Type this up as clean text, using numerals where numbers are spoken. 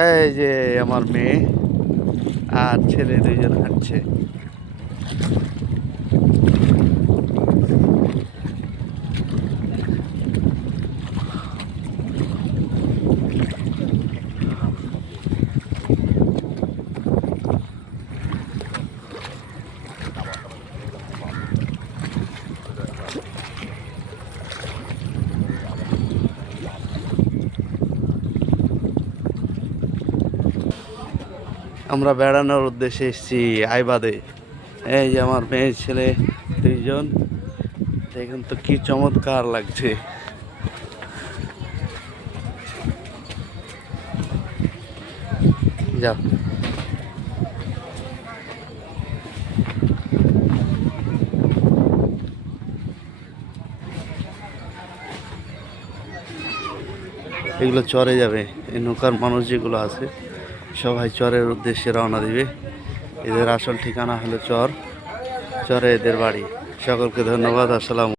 এই যে আমার মেয়ে আর ছেলে দুইজন হাঁটছে। আমরা বেড়ানোর উদ্দেশ্যে এসেছি আইবাদে। এই যে আমার মেয়ে ছেলে দুইজন, দেখুন তো কি চমৎকার লাগছে। যাও, এগুলো চরে যাবে। এই নৌকার মানুষ যেগুলো আছে সবাই চরের উদ্দেশ্যে রওনা দিবে। এদের আসল ঠিকানা হলো চর, চরে এদের বাড়ি। সকলকে ধন্যবাদ। আসসালাম।